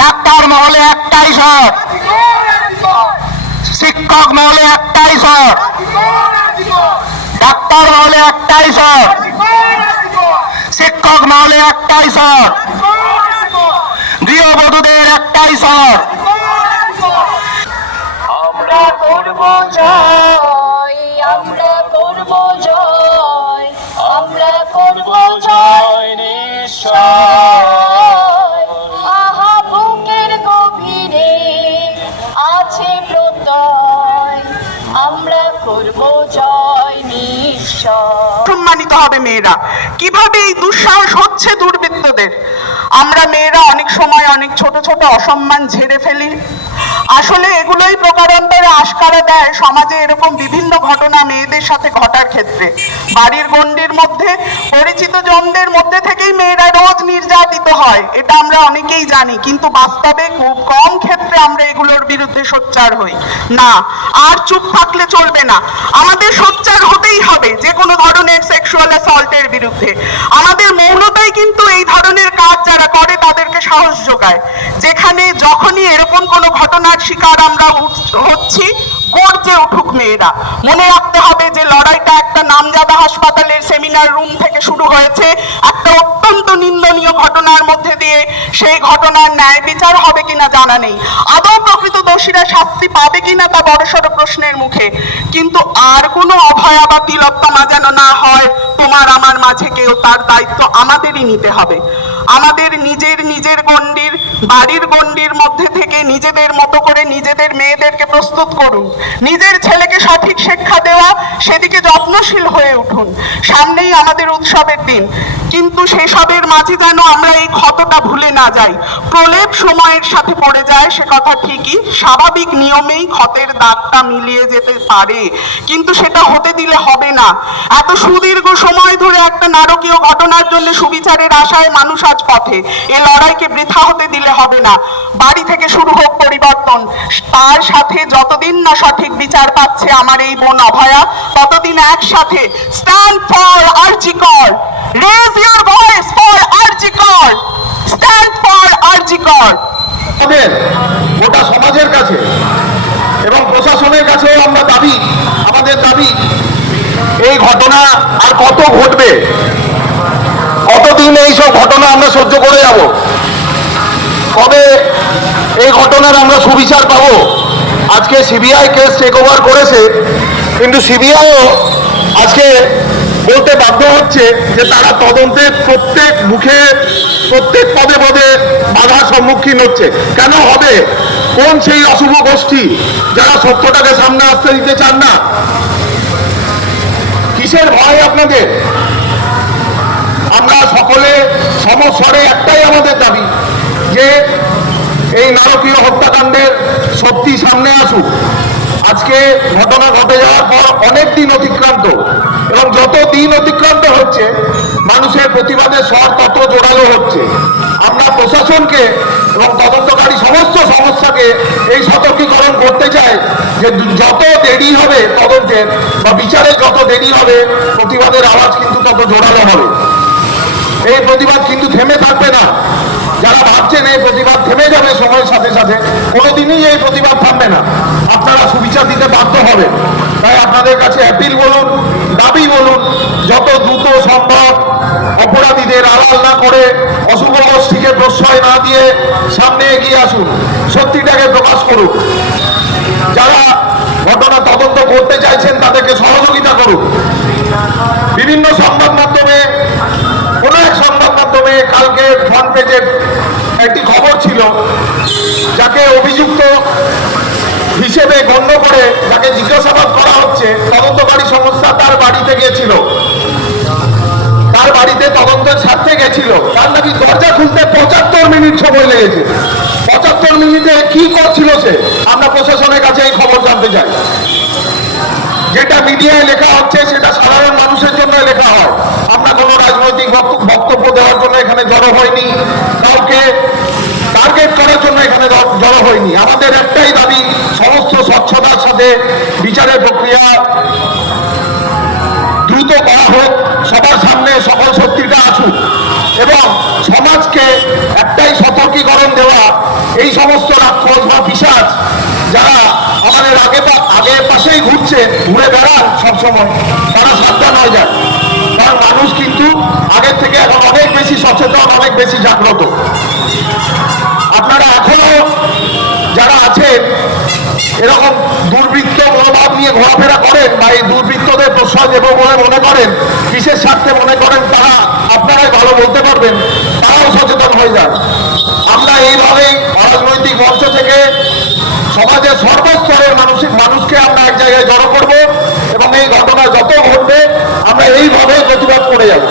Doctor মহলে একটাই স্বর, শিক্ষক মহলে একটাই স্বর, ডাক্তার মহলে একটাই স্বর, শিক্ষক মহলে একটাই স্বর, গৃহবধূদের একটাই স্বর। আমরা করব জয়, আমরা করব জয়, আমরা করব জয় নিশ্চয়। আহা বুকের গভীরে আছে প্রত্যয়, আমরা করব জয় নিশ্চয়। সম্মানিত হবে মেয়েরা। কিভাবে এই দুঃসাহস হচ্ছে দুর্বৃত্তদের? আমরা মেয়েরা অনেক সময় অনেক ছোট ছোট অসম্মান ঝেড়ে ফেলি। আসলে এগুলোই প্রকারান্তরে আশকারা দেয় সমাজে এরকম বিভিন্ন ঘটনা মেয়েদের সাথে ঘটার ক্ষেত্রে। বাড়ির গণ্ডির মধ্যে পরিচিত জনদের মধ্যে থেকেই মেয়েরা রোজ নির্যাতিত হয়, এটা আমরা অনেকেই জানি, কিন্তু বাস্তবে খুব কম ক্ষেত্রে আমরা এগুলোর বিরুদ্ধে সোচ্চার হই না। আর চুপ থাকলে চলবে না, আমাদের সোচ্চার হতেই হবে যে কোনো ধরনের সেক্সুয়াল অ্যাসল্টের বিরুদ্ধে। আমাদের মৌলতাই কিন্তু এই ধরনের কাজ যারা করে তাদেরকে সাহস যোগায়। যেখানে যখনই এরকম কোনো ঘটনার শিকার আমরা হচ্ছি, গর্জে উঠুক মেয়েরা। মনে রাখতে হবে যে লড়াইটা একটা নামজাদা হাসপাতালের সেমিনার রুম থেকে শুরু হয়েছে, একটা অত্যন্ত নিন্দনীয় ঘটনার মধ্যে দিয়ে। সেই ঘটনার ন্যায় বিচার হবে কিনা জানা নেই, আদৌ প্রকৃত দোষীরা শাস্তি পাবে কিনা তা বড়সড় প্রশ্নের মুখে। কিন্তু আর কোনো অভয়া বা তিলোত্তমা যেন না হয় তোমার আমার মাঝে কেউ, তার দায়িত্ব আমাদেরই নিতে হবে। আমাদের নিজের গণ্ডির, বাড়ির গণ্ডির মধ্যে থেকে নিজেদের মতো করে নিজেদের মেয়েদেরকে প্রস্তুত করুন। নিজের ছেলেকে সঠিক শিক্ষা দেওয়া, সেদিকে যত্নশীল হয়ে উঠুন। সামনেই আমাদের উৎসবের দিন, কিন্তু সেসবের মাঝে যেন আমরা এই ক্ষতটা ভুলে না যাই। প্রলেপ সময়ের সাথে পড়ে যায় সে কথা ঠিকই, স্বাভাবিক নিয়মেই ক্ষতের দাগটা মিলিয়ে যেতে পারে, কিন্তু সেটা হতে দিলে হবে না। এত সুদীর্ঘ সময় ধরে একটা নারকীয় ঘটনার জন্য সুবিচারের আশায় মানুষ আজ পথে। এ লড়াইকে বৃথা হতে দিলে হবে না। বাড়ি থেকে শুরু হোক পরিবর্তন, তার সাথে যতদিন না সঠিক বিচার পাচ্ছে আমার এই বোন অভয়া, ততদিন একসাথে স্ট্যান্ড ফর আরজি কর, রেজ ইওর ভয়েস ফর আরজি কর, স্ট্যান্ড ফর আরজি কর। গোটা সমাজের কাছে এবং প্রশাসনের কাছে আমাদের দাবি, এই ঘটনা আর কত ঘটবে? কতদিন এইসব ঘটনা আমরা সহ্য করে যাব? কবে এই ঘটনার আমরা সুবিচার পাবো? আজকে সিবিআই কেস টেক ওভার করেছে, কিন্তু সিবিআইও আজকে বলতে বাধ্য হচ্ছে যে তারা তদন্তের প্রত্যেক পদে পদে বাধার সম্মুখীন হচ্ছে। কেন হবে? কোন সেই অশুভ গোষ্ঠী যারা সত্যটাকে সামনে আসতে দিতে চান না? কিসের ভয় আপনাদের? আমরা সকলে সমস্বরে একটাই আমাদের দাবি যে এই নারকীয় হত্যাকাণ্ডের সত্যি সামনে আসুক। আজকে ঘটনা ঘটে যাওয়ার পর অনেক দিন অতিক্রান্ত, এবং যত দিন অতিক্রান্ত হচ্ছে মানুষের প্রতিবাদের স্বর তত জোরালো হচ্ছে। আমরা প্রশাসনকে এবং তদন্তকারী সমস্ত সংস্থাকে এই সতর্কীকরণ করতে চাই যে যত দেরি হবে তদন্তের বা বিচারে, যত দেরি হবে প্রতিবাদের আওয়াজ কিন্তু তত জোরালো হবে। এই প্রতিবাদ কিন্তু থেমে থাকবে না। যারা ভাবছেন এই প্রতিবাদ থেমে যাবে সময়ের সাথে সাথে, কোনোদিনই এই প্রতিবাদ থামবে না। আপনারা সুবিচার দিতে বাধ্য হবেন। তাই আপনাদের কাছে অ্যাপিল বলুন, দাবি বলুন, যত দ্রুত সম্ভব অপরাধীদের আড়াল না করে, অশুভ গোষ্ঠীকে প্রশ্রয় না দিয়ে সামনে এগিয়ে আসুন, সত্যিটাকে প্রকাশ করুন। যারা ঘটনা তদন্ত করতে চাইছেন তাদেরকে সহযোগিতা করুন। বিভিন্ন সংবাদ মাধ্যমে, কোনো এক সংবাদ মাধ্যমে কালকে ফ্রন্ট পেজে একটি খবর ছিল, যাকে অভিযুক্ত হিসেবে গণ্য করে যাকে জিজ্ঞাসাবাদ করা হচ্ছে, তদন্তকারী সংস্থা তার বাড়িতে গিয়েছিল, তার বাড়িতে তদন্তের স্বার্থে গেছিল। তার নাকি দরজা খুলতে 75 মিনিট সময় লেগেছে। 75 মিনিটে কি করছিল সে? আমরা প্রশাসনের কাছে এই খবর জানতে চাই। যেটা মিডিয়ায় লেখা হচ্ছে সেটা সাধারণ মানুষের জন্য লেখা হয়। আমরা কোনো রাজনৈতিক বক্তব্য দেওয়ার জন্য এখানে জড়ো হয়নি, কাউকে টার্গেট করার জন্য এখানে জড়ো হয়নি। আমাদের একটাই দাবি, সমস্ত স্বচ্ছতার সাথে বিচারের প্রক্রিয়া দ্রুত করা হোক, সবার সামনে সকল সত্যিটা আসুক, এবং সমাজকে একটাই সতর্কীকরণ দেওয়া এই সমস্ত রাক্ষস বা পিশাচ যারা আমাদের আগে পাশেই ঘুরে বেড়ান সবসময়, তারা সাবধান হয়ে যায়। কারণ মানুষ কিন্তু আগের থেকে এখন অনেক বেশি সচেতন, অনেক বেশি জাগ্রত। আপনারা এখনো যারা আছেন এরকম দুর্বৃত্ত মনোভাব নিয়ে ঘোরাফেরা করেন বা এই দুর্বৃত্তদের প্রশ্রয় দেব বলে মনে করেন, কিসের স্বার্থে মনে করেন, তারা আপনারাই ভালো বলতে পারবেন, তারাও সচেতন হয়ে যান। আমরা এইভাবেই অরাজনৈতিক মঞ্চ থেকে সমাজের সর্বস্তরের মানুষকে আমরা এক জায়গায় জড়ো করব এবং এই ঘটনা যত ঘটবে আমরা এইভাবে প্রতিবাদ করে যাব।